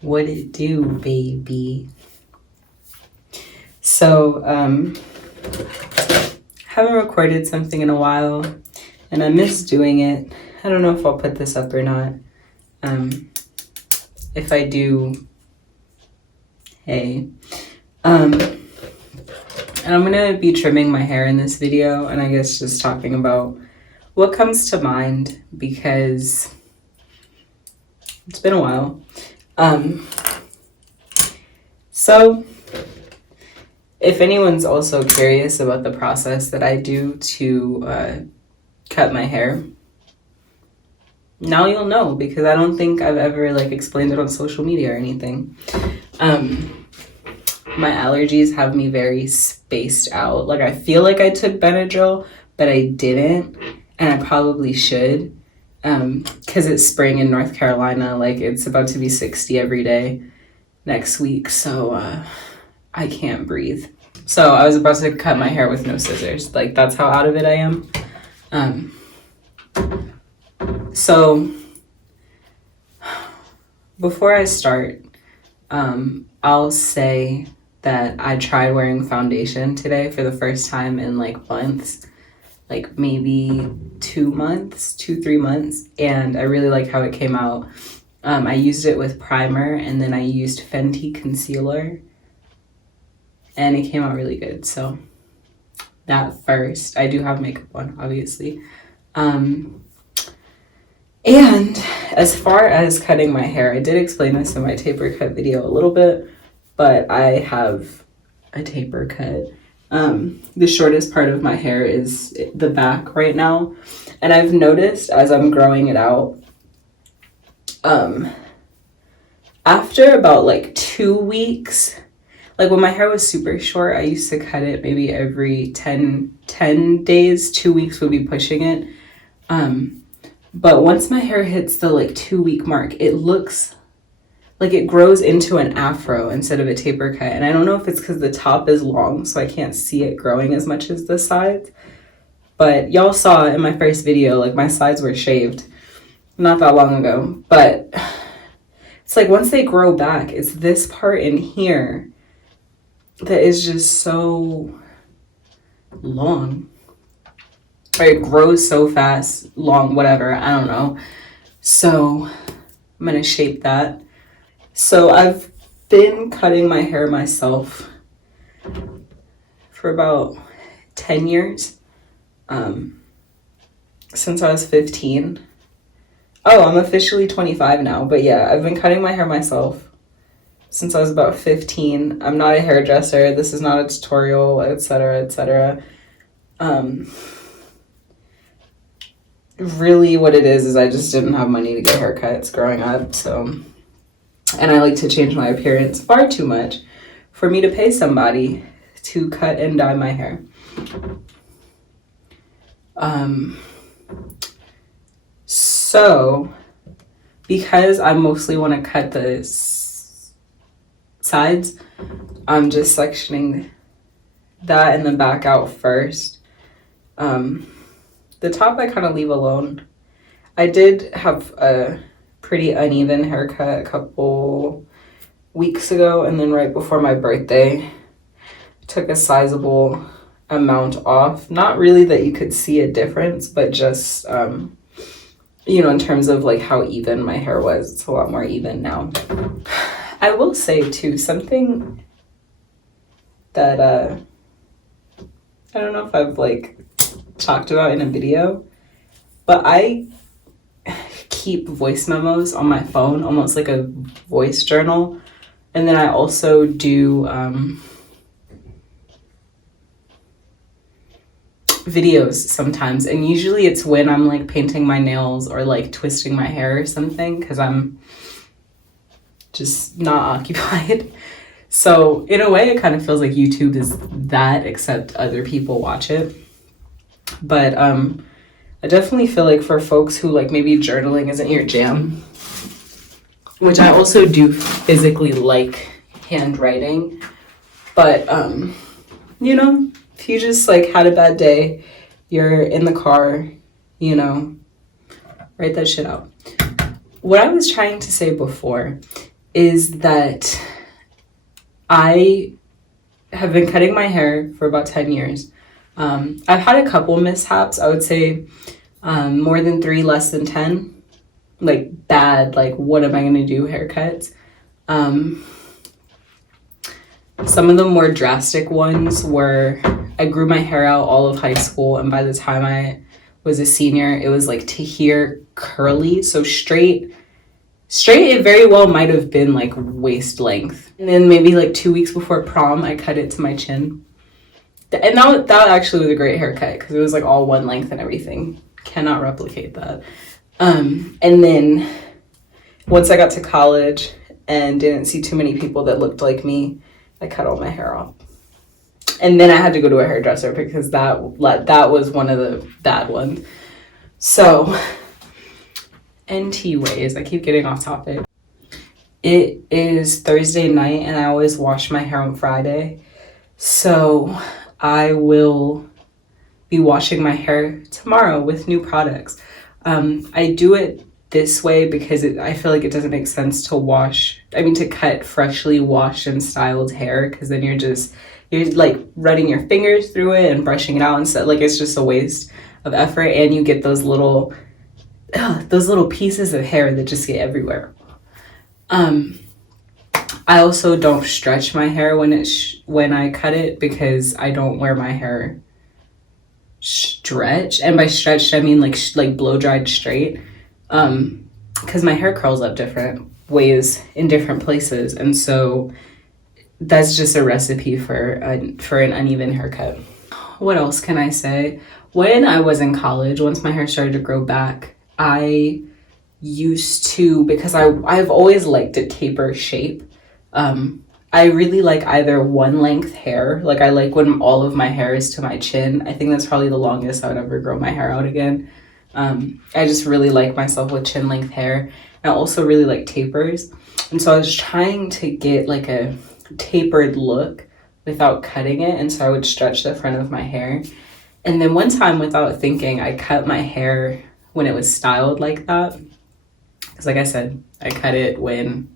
What it do, baby? So, haven't recorded something in a while, and I miss doing it. I don't know if I'll put this up or not. If I do, hey. And I'm gonna be trimming my hair in this video, and I guess just talking about what comes to mind, because it's been a while. So if anyone's also curious about the process that I do to cut my hair, now you'll know, because I don't think I've ever explained it on social media or anything. My allergies have me very spaced out. I feel like I took Benadryl, but I didn't, and I probably should, because it's spring in North Carolina. It's about to be 60 every day next week, so I can't breathe. So I was about to cut my hair with no scissors. That's how out of it I am. So before I start, I'll say that I tried wearing foundation today for the first time in months, maybe 2 months, 3 months, and I really like how it came out. I used it with primer, and then I used Fenty concealer, and it came out really good. So that first, I do have makeup on, obviously. And as far as cutting my hair, I did explain this in my taper cut video a little bit, but I have a taper cut. The shortest part of my hair is the back right now, and I've noticed as I'm growing it out, after about 2 weeks, when my hair was super short, I used to cut it maybe every 10 days, 2 weeks would be pushing it. But once my hair hits the 2 week mark, it looks like it grows into an afro instead of a taper cut. And I don't know if it's because the top is long, so I can't see it growing as much as the sides. But y'all saw in my first video, my sides were shaved not that long ago. But it's once they grow back, it's this part in here that is just so long. Or it grows so fast, long, whatever, I don't know. So I'm gonna shape that. So I've been cutting my hair myself for about 10 years, since I was 15. Oh, I'm officially 25 now, but yeah, I've been cutting my hair myself since I was about 15. I'm not a hairdresser. This is not a tutorial, etc., etc. Really what it is I just didn't have money to get haircuts growing up, so, and I like to change my appearance far too much for me to pay somebody to cut and dye my hair. So because I mostly want to cut the sides, I'm just sectioning that and the back out first. The top I kind of leave alone. I did have a pretty uneven haircut a couple weeks ago, and then right before my birthday, took a sizable amount off. Not really that you could see a difference, but just, in terms of how even my hair was. It's a lot more even now. I will say too, something that, I don't know if I've talked about in a video, but I keep voice memos on my phone, almost like a voice journal. And then I also do videos sometimes, and usually it's when I'm painting my nails or twisting my hair or something, because I'm just not occupied. So in a way it kind of feels like YouTube is that, except other people watch it. But I definitely feel for folks who maybe journaling isn't your jam, which I also do physically like handwriting, but if you just had a bad day, you're in the car, write that shit out. What I was trying to say before is that I have been cutting my hair for about 10 years. I've had a couple mishaps. I would say more than 3, less than 10. Like bad, like what am I going to do haircuts. Some of the more drastic ones were I grew my hair out all of high school, and by the time I was a senior, it was like to here curly, so straight. It very well might have been like waist length. And then maybe like 2 weeks before prom, I cut it to my chin. And that actually was a great haircut because it was like all one length and everything. Cannot replicate that. And then once I got to college and didn't see too many people that looked like me, I cut all my hair off. And then I had to go to a hairdresser because that was one of the bad ones. So, NT ways, I keep getting off topic. It is Thursday night and I always wash my hair on Friday. So I will be washing my hair tomorrow with new products. I do it this way because I feel like it doesn't make sense to cut freshly washed and styled hair, because then you're like running your fingers through it and brushing it out and stuff. Like it's just a waste of effort, and you get those little pieces of hair that just get everywhere. I also don't stretch my hair when I cut it, because I don't wear my hair stretched, and by stretched I mean like blow dried straight, because my hair curls up different ways in different places, and so that's just a recipe for an uneven haircut. What else can I say? When I was in college, once my hair started to grow back, I used to, because I've always liked a taper shape. I really like either one length hair. Like I like when all of my hair is to my chin. I think that's probably the longest I would ever grow my hair out again. I just really like myself with chin length hair. And I also really like tapers. And so I was trying to get like a tapered look without cutting it. And so I would stretch the front of my hair. And then one time, without thinking, I cut my hair when it was styled like that. Because like I said, I cut it when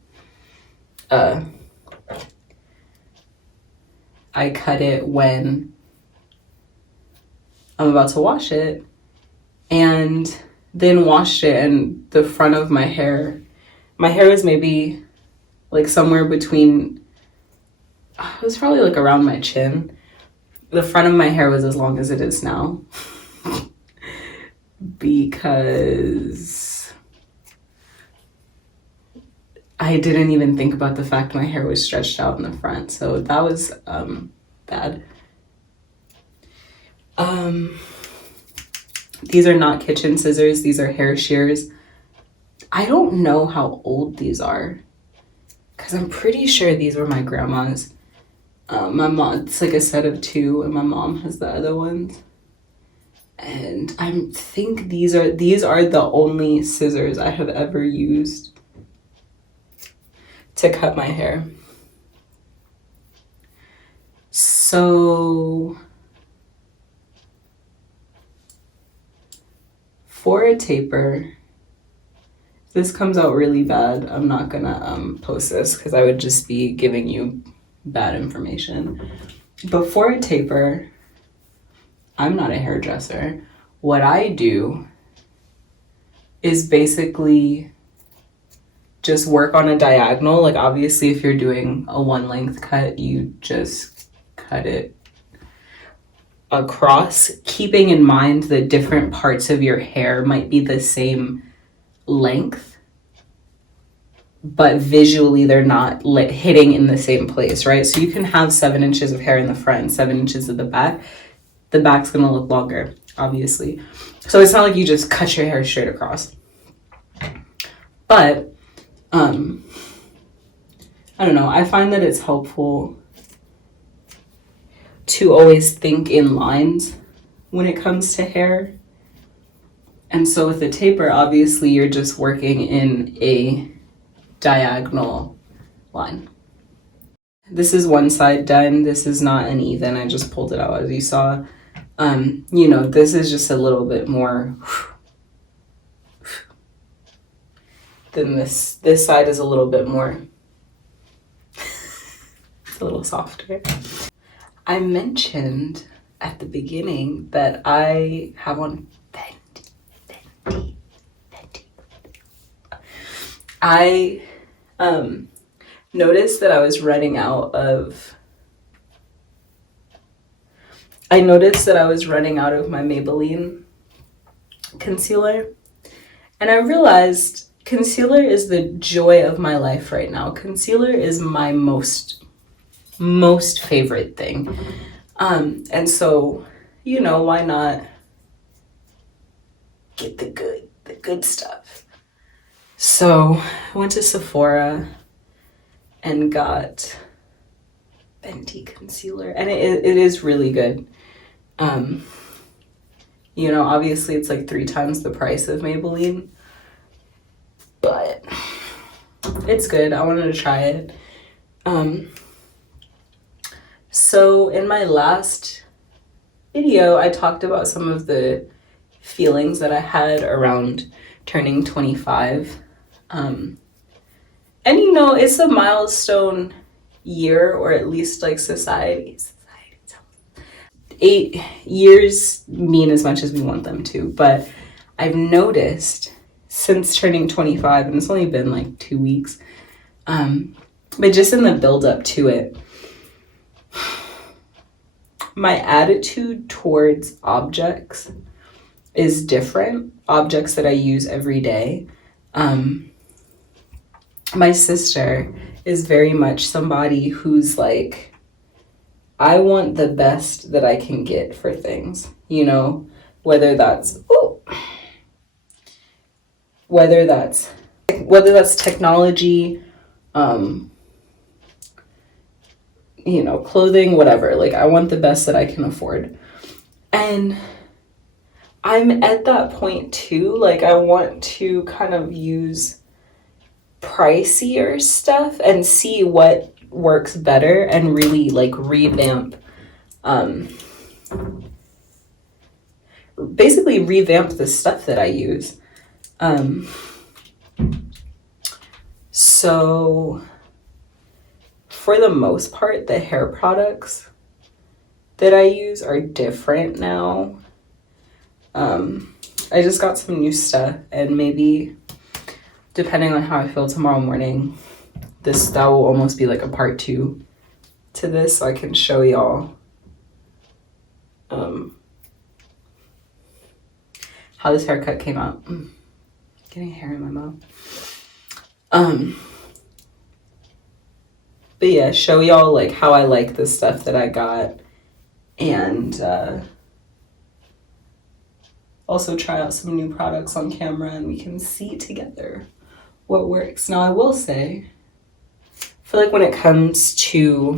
I'm about to wash it, and then washed it, and the front of my hair was maybe like somewhere between, it was probably like around my chin. The front of my hair was as long as it is now because I didn't even think about the fact my hair was stretched out in the front. So that was bad. These are not kitchen scissors. These are hair shears. I don't know how old these are, because I'm pretty sure these were my grandma's. My mom, it's like a set of 2, and my mom has the other ones. And I think these are the only scissors I have ever used to cut my hair. So for a taper, if this comes out really bad, I'm not gonna post this because I would just be giving you bad information. But for a taper, I'm not a hairdresser. What I do is basically just work on a diagonal. Like obviously if you're doing a one length cut, you just cut it across, keeping in mind that different parts of your hair might be the same length, but visually they're not hitting in the same place, right? So you can have 7 inches of hair in the front, 7 inches at the back. The back's gonna look longer, obviously. So it's not like you just cut your hair straight across. But I don't know, I find that it's helpful to always think in lines when it comes to hair. And so with a taper, obviously you're just working in a diagonal line. This is one side done. This is not an even. I just pulled it out as you saw. You know, this is just a little bit more than this. This side is a little bit more a little softer. I mentioned at the beginning that I have on Fenty. I noticed that I was running out of my Maybelline concealer, and I realized concealer is the joy of my life right now. Concealer is my most favorite thing. And so, you know, why not get the good stuff? So I went to Sephora and got Fenty concealer, and it is really good. You know, obviously it's like 3 times the price of Maybelline, but it's good. I wanted to try it. So in my last video, I talked about some of the feelings that I had around turning 25. And you know, it's a milestone year, or at least like society tells us. 8 years mean as much as we want them to, but I've noticed since turning 25, and it's only been like 2 weeks, but just in the build up to it, my attitude towards objects is different. Objects that I use every day. My sister is very much somebody who's like, I want the best that I can get for things, you know, whether that's technology, you know, clothing, whatever. Like, I want the best that I can afford. And I'm at that point too. Like, I want to kind of use pricier stuff and see what works better and really like revamp the stuff that I use. So for the most part, the hair products that I use are different now. I just got some new stuff, and maybe depending on how I feel tomorrow morning, that will almost be like a part 2 to this, so I can show y'all how this haircut came out. Getting hair in my mouth. But yeah, show y'all like how I like the stuff that I got, and also try out some new products on camera, and we can see together what works. Now, I will say, I feel like when it comes to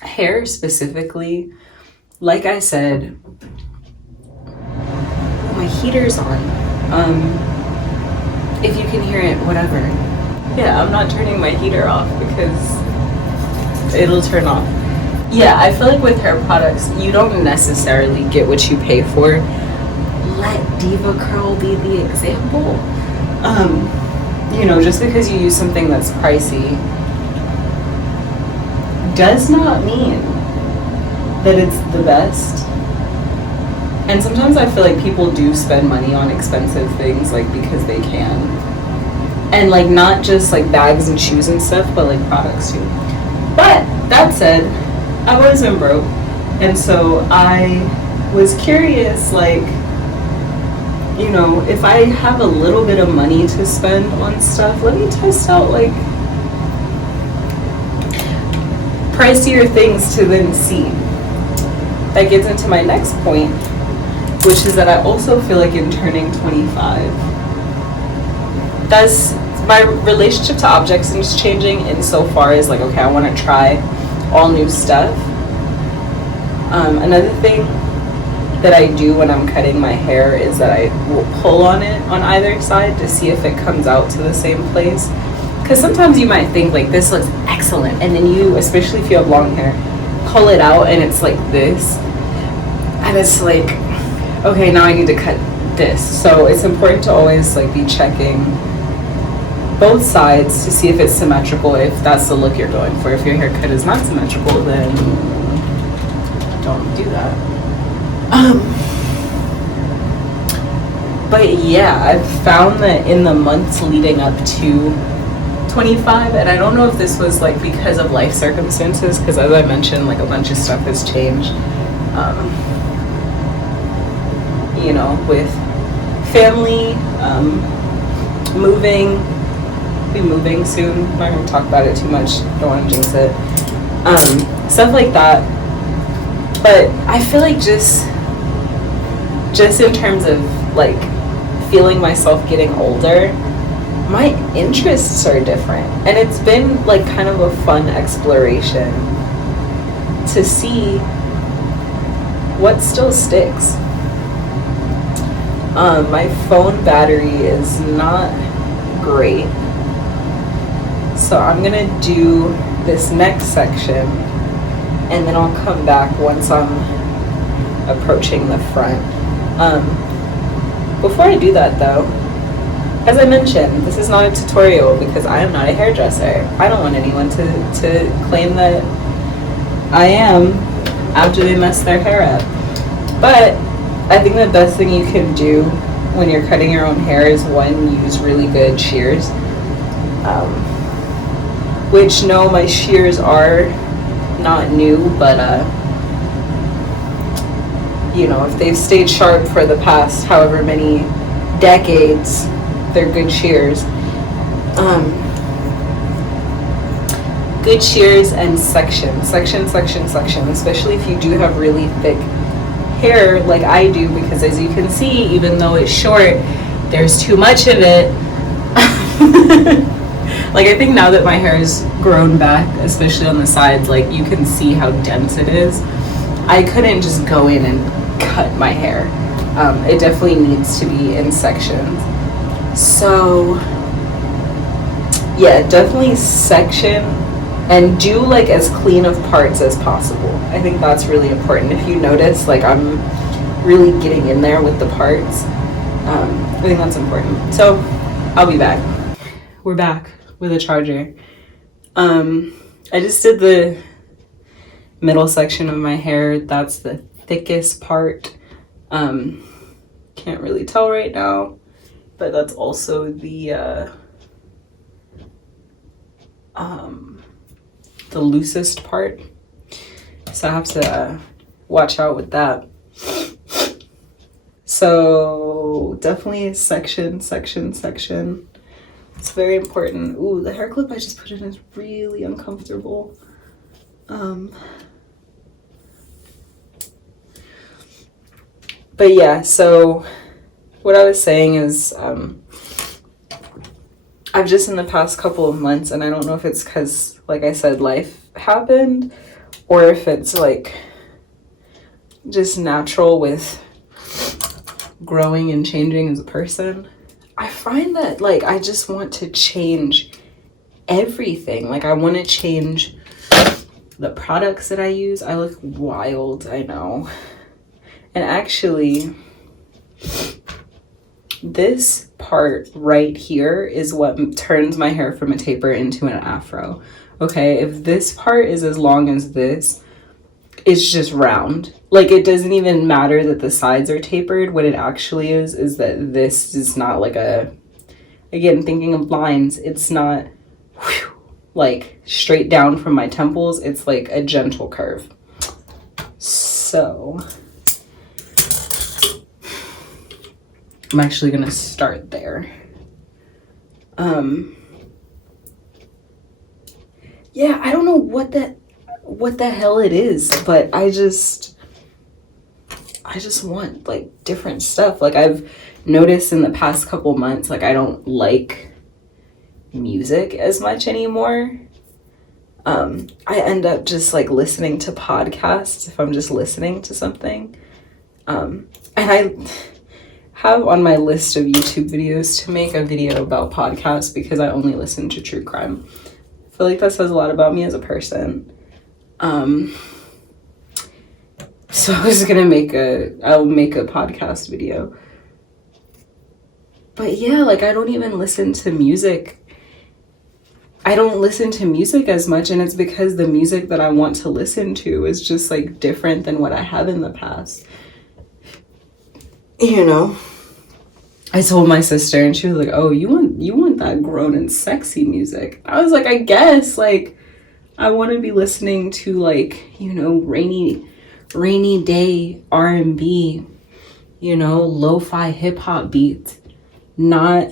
hair specifically, like I said, my heater's on. If you can hear it, whatever. Yeah, I'm not turning my heater off because it'll turn off. Yeah, I feel like with hair products, you don't necessarily get what you pay for. Let Diva Curl be the example. You know, just because you use something that's pricey does not mean that it's the best. And sometimes I feel like people do spend money on expensive things, like, because they can. And, like, not just, like, bags and shoes and stuff, but, like, products, too. But, that said, I've always been broke. And so I was curious, like, you know, if I have a little bit of money to spend on stuff, let me test out, like, pricier things to then see. That gets into my next point, which is that I also feel like in turning 25, that's my relationship to objects is changing insofar as like, okay, I want to try all new stuff. Another thing that I do when I'm cutting my hair is that I will pull on it on either side to see if it comes out to the same place. Because sometimes you might think like, this looks excellent, and then you, especially if you have long hair, pull it out and it's like this, and it's like, okay, now I need to cut this. So it's important to always like be checking both sides to see if it's symmetrical, if that's the look you're going for. If your haircut is not symmetrical, then don't do that. But yeah, I've found that in the months leading up to 25, and I don't know if this was like because of life circumstances, because as I mentioned, like a bunch of stuff has changed, you know, with family, be moving soon. I'm not gonna talk about it too much, don't want to jinx it, stuff like that. But I feel like just in terms of like feeling myself getting older, my interests are different, and it's been like kind of a fun exploration to see what still sticks. My phone battery is not great, so I'm gonna do this next section and then I'll come back once I'm approaching the front. Before I do that though, as I mentioned, this is not a tutorial because I am not a hairdresser. I don't want anyone to claim that I am after they mess their hair up. But I think the best thing you can do when you're cutting your own hair is, one, use really good shears. Which, no, my shears are not new, but you know, if they've stayed sharp for the past however many decades, they're good shears. Good shears and section, especially if you do have really thick hair like I do, because as you can see, even though it's short, there's too much of it. Like, I think now that my hair is grown back, especially on the sides, like you can see how dense it is. I couldn't just go in and cut my hair. It definitely needs to be in sections. So yeah, definitely section and do like as clean of parts as possible. I think that's really important. If you notice, like I'm really getting in there with the parts, I think that's important. So I'll be back. We're back with a charger. I just did the middle section of my hair. That's the thickest part. Can't really tell right now, but that's also the loosest part. So I have to watch out with that. So definitely section. It's very important. Ooh, the hair clip I just put in is really uncomfortable. But yeah, so what I was saying is, I've just in the past couple of months, and I don't know if it's because, like I said, life happened, or if it's like just natural with growing and changing as a person, I find that like I just want to change everything. Like I want to change the products that I use. I look wild, I know. And actually, this part right here is what turns my hair from a taper into an afro. Okay, if this part is as long as this, it's just round. Like it doesn't even matter that the sides are tapered. What it actually is that this is not like a, again, thinking of lines, it's not like straight down from my temples. It's like a gentle curve. So I'm actually gonna start there. Yeah, I don't know what the hell it is, but I just want like different stuff. Like I've noticed in the past couple months, like I don't like music as much anymore. I end up just like listening to podcasts if I'm just listening to something. And I have on my list of YouTube videos to make a video about podcasts because I only listen to true crime. I feel like that says a lot about me as a person. So I was gonna I'll make a podcast video. But yeah, like I don't even listen to music I don't listen to music as much, and it's because the music that I want to listen to is just like different than what I have in the past. You know, I told my sister and she was like, "Oh, you want that grown and sexy music?" I was like, "I guess, like, I want to be listening to, like, you know, rainy day R&B, you know, lo-fi hip hop beats, not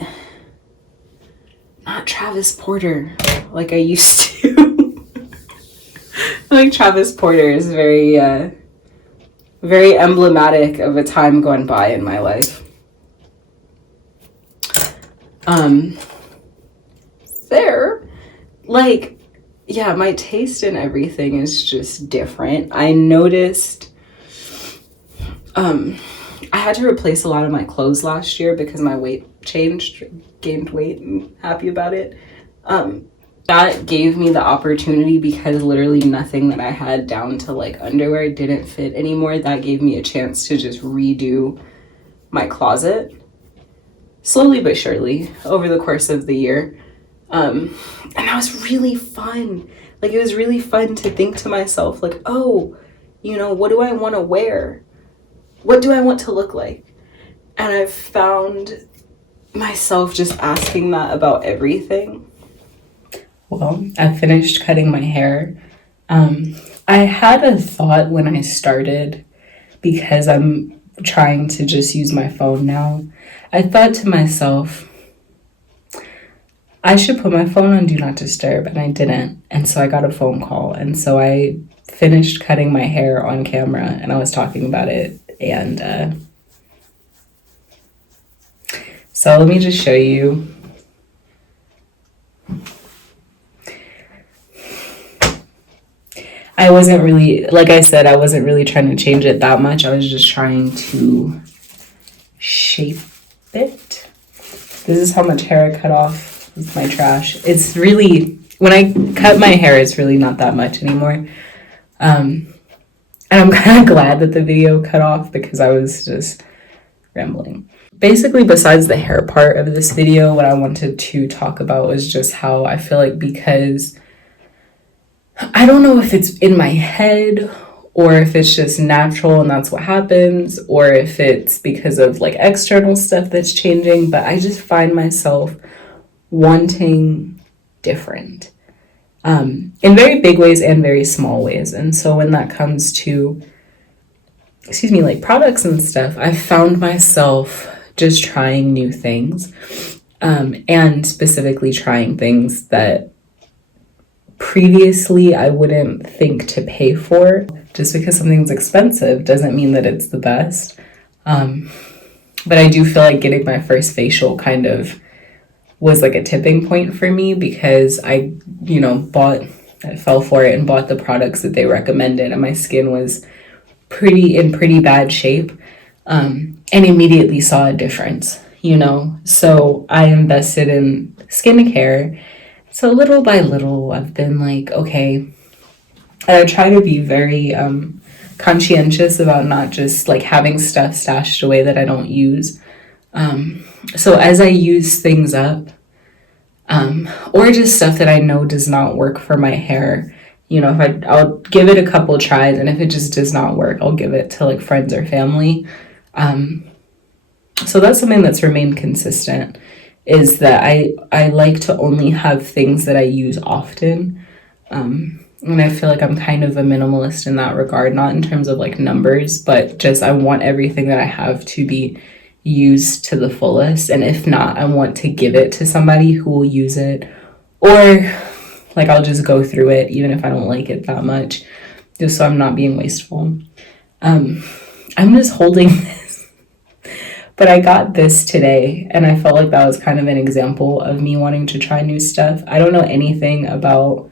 Travis Porter like I used to." Like, Travis Porter is very emblematic of a time gone by in my life. There, like, yeah, my taste in everything is just different. I noticed, I had to replace a lot of my clothes last year because my weight changed, gained weight, and happy about it. That gave me the opportunity, because literally nothing that I had down to like underwear didn't fit anymore. That gave me a chance to just redo my closet slowly but surely over the course of the year. And that was really fun. Like, it was really fun to think to myself, like, oh, you know, what do I want to wear? What do I want to look like? And I've found myself just asking that about everything. Well, I finished cutting my hair. I had a thought when I started, because I'm trying to just use my phone now. I thought to myself, I should put my phone on Do Not Disturb, and I didn't. And so I got a phone call. And so I finished cutting my hair on camera, and I was talking about it. And so let me just show you. I wasn't really, like I said, I wasn't really trying to change it that much. I was just trying to shape it. This is how much hair I cut off with my trash. It's really, when I cut my hair, it's really not that much anymore. And I'm kind of glad that the video cut off, because I was just rambling. Basically, besides the hair part of this video, what I wanted to talk about was just how I feel like, because I don't know if it's in my head or if it's just natural and that's what happens, or if it's because of like external stuff that's changing, but I just find myself wanting different in very big ways and very small ways. And so when that comes to, like products and stuff, I found myself just trying new things, and specifically trying things that previously I wouldn't think to pay for. Just because something's expensive doesn't mean that it's the best. But I do feel like getting my first facial kind of was like a tipping point for me, because I fell for it and bought the products that they recommended, and my skin was in pretty bad shape, and immediately saw a difference, So I invested in skincare. So little by little, I've been like, okay, I try to be very conscientious about not just like having stuff stashed away that I don't use. So as I use things up, or just stuff that I know does not work for my hair, I'll give it a couple tries, and if it just does not work, I'll give it to like friends or family. So that's something that's remained consistent, is that I like to only have things that I use often. And I feel like I'm kind of a minimalist in that regard, not in terms of like numbers, but just I want everything that I have to be used to the fullest. And if not, I want to give it to somebody who will use it, or like I'll just go through it even if I don't like it that much, just so I'm not being wasteful. I'm just holding this, but I got this today, and I felt like that was kind of an example of me wanting to try new stuff. I don't know anything about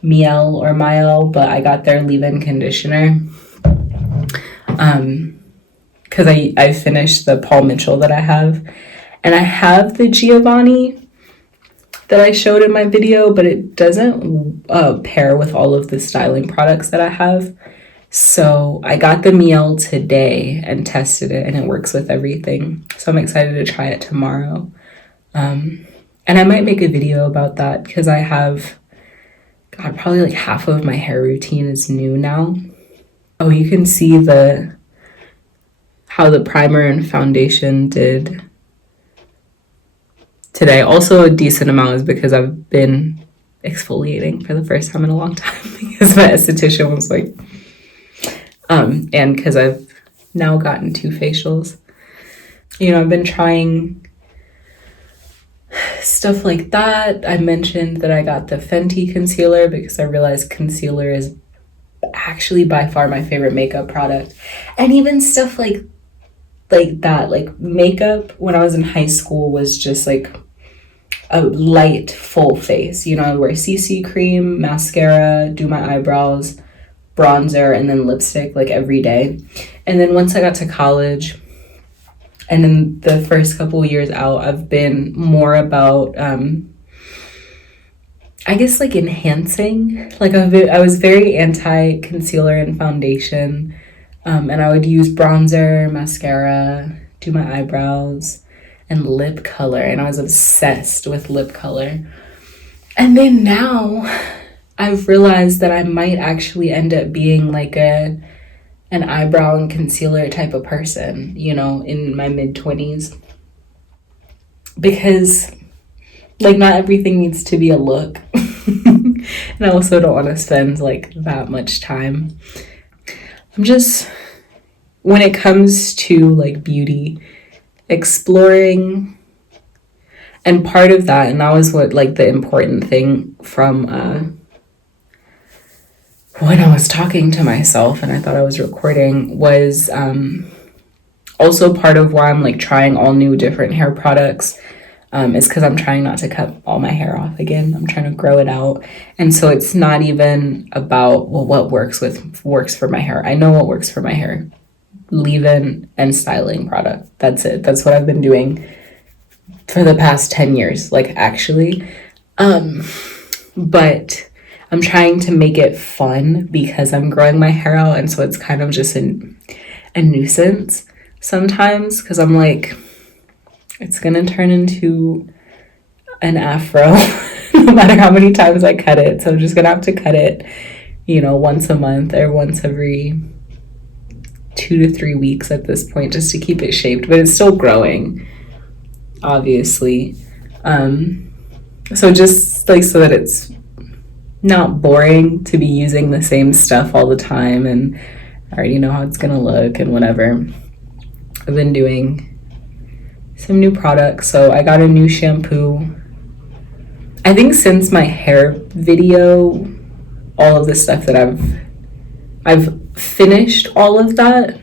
Miel or Miel, but I got their leave-in conditioner because I finished the Paul Mitchell that I have, and I have the Giovanni that I showed in my video, but it doesn't pair with all of the styling products that I have. So I got the Miel today and tested it, and it works with everything. So I'm excited to try it tomorrow. And And I might make a video about that because I have, God, probably like half of my hair routine is new now. Oh, you can see how the primer and foundation did today. Also, a decent amount is because I've been exfoliating for the first time in a long time because my esthetician was like, and because I've now gotten 2 facials. You know, I've been trying stuff like that. I mentioned that I got the Fenty concealer because I realized concealer is actually by far my favorite makeup product. And even stuff like that, like makeup when I was in high school was just like a light full face. You know, I would wear CC cream, mascara, do my eyebrows, bronzer, and then lipstick like every day. And then once I got to college and in the first couple of years out, I've been more about I guess like enhancing. Like I was very anti concealer and foundation. And I would use bronzer, mascara, do my eyebrows, and lip color. And I was obsessed with lip color. And then now I've realized that I might actually end up being like an eyebrow and concealer type of person, you know, in my mid-20s. Because like not everything needs to be a look. And I also don't want to spend like that much time. I'm just, when it comes to like beauty, exploring, and part of that, and that was what like the important thing from when I was talking to myself and I thought I was recording, was also part of why I'm like trying all new different hair products. Is because I'm trying not to cut all my hair off again. I'm trying to grow it out. And so it's not even about, well, what works for my hair. I know what works for my hair. Leave-in and styling product. That's it. That's what I've been doing for the past 10 years, like actually. But I'm trying to make it fun because I'm growing my hair out. And so it's kind of just a nuisance sometimes because I'm like, it's gonna turn into an afro no matter how many times I cut it. So I'm just gonna have to cut it, you know, once a month or once every 2 to 3 weeks at this point, just to keep it shaped. But it's still growing, obviously. So just like so that it's not boring to be using the same stuff all the time and I already know how it's gonna look and whatever. I've been doing some new products. So I got a new shampoo. I think since my hair video, all of the stuff that I've finished all of that.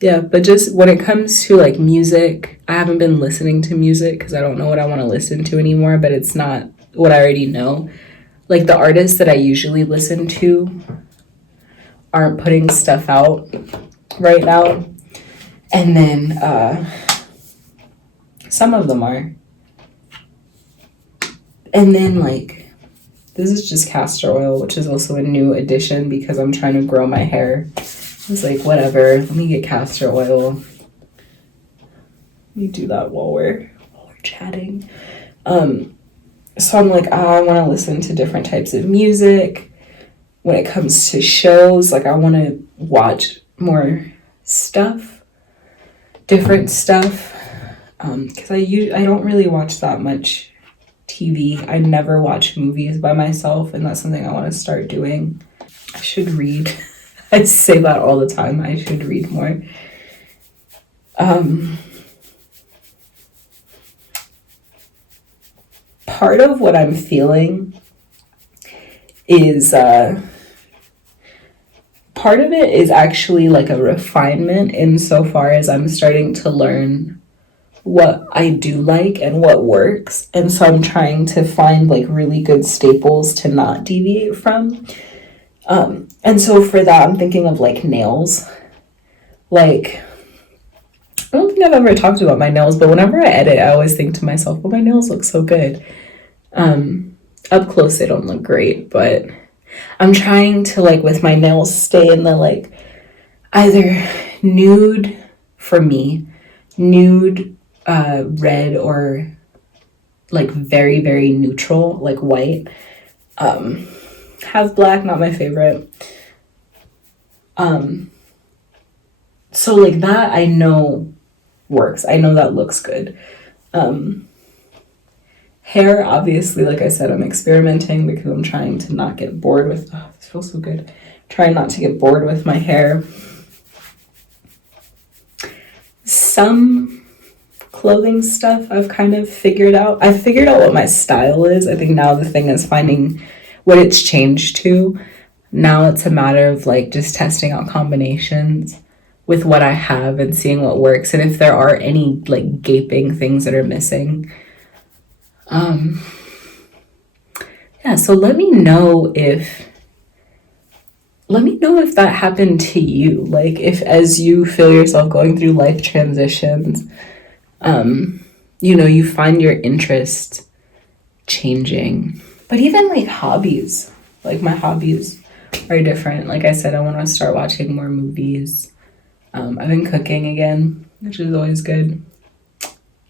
Yeah, but just when it comes to like music, I haven't been listening to music because I don't know what I want to listen to anymore, but it's not what I already know. Like the artists that I usually listen to aren't putting stuff out right now. And then some of them are. And then like, this is just castor oil, which is also a new addition because I'm trying to grow my hair. It's like, whatever, let me get castor oil. Let me do that while we're chatting. So I'm like, I want to listen to different types of music. When it comes to shows, like I want to watch more stuff, different stuff. Because I don't really watch that much TV. I never watch movies by myself, and that's something I want to start doing. I should read. I say that all the time. I should read more. Part of what I'm feeling is part of it is actually like a refinement insofar as I'm starting to learn what I do like and what works. And so I'm trying to find like really good staples to not deviate from. And so for that, I'm thinking of like nails. Like, I don't think I've ever talked about my nails, but whenever I edit, I always think to myself, well, my nails look so good. Up close, they don't look great, but I'm trying to like with my nails stay in the like either nude for me, nude, red or like very, very neutral, like white. Have black, not my favorite. So like that I know works. I know that looks good. Hair, obviously, like I said, I'm experimenting because I'm trying to not get bored with, oh, this feels so good. Trying not to get bored with my hair. Some clothing stuff I've kind of figured out. I've figured out what my style is. I think now the thing is finding what it's changed to. Now it's a matter of like just testing out combinations with what I have and seeing what works, and if there are any like gaping things that are missing. Yeah, so let me know if that happened to you. Like if as you feel yourself going through life transitions, you find your interest changing. But even like hobbies, like my hobbies are different. Like I said, I want to start watching more movies. I've been cooking again, which is always good.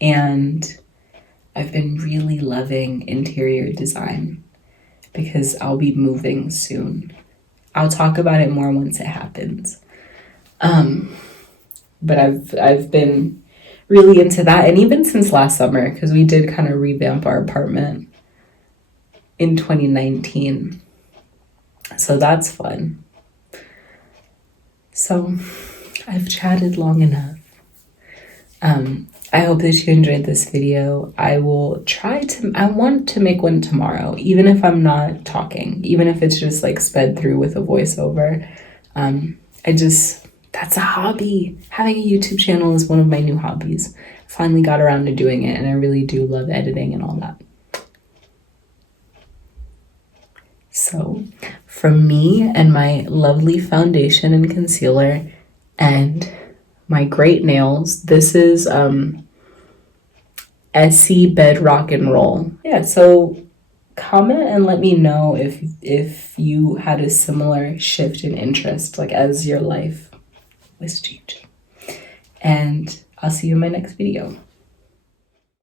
And I've been really loving interior design because I'll be moving soon. I'll talk about it more once it happens. But I've been really into that, and even since last summer, because we did kind of revamp our apartment in 2019. So that's fun. So I've chatted long enough. I hope that you enjoyed this video. I will I want to make one tomorrow, even if I'm not talking, even if it's just like sped through with a voiceover. That's a hobby. Having a YouTube channel is one of my new hobbies. Finally got around to doing it, and I really do love editing and all that. So from me and my lovely foundation and concealer and my great nails, this is Essie Bed Rock and Roll. Yeah, so comment and let me know if you had a similar shift in interest, like as your life was changing. And I'll see you in my next video.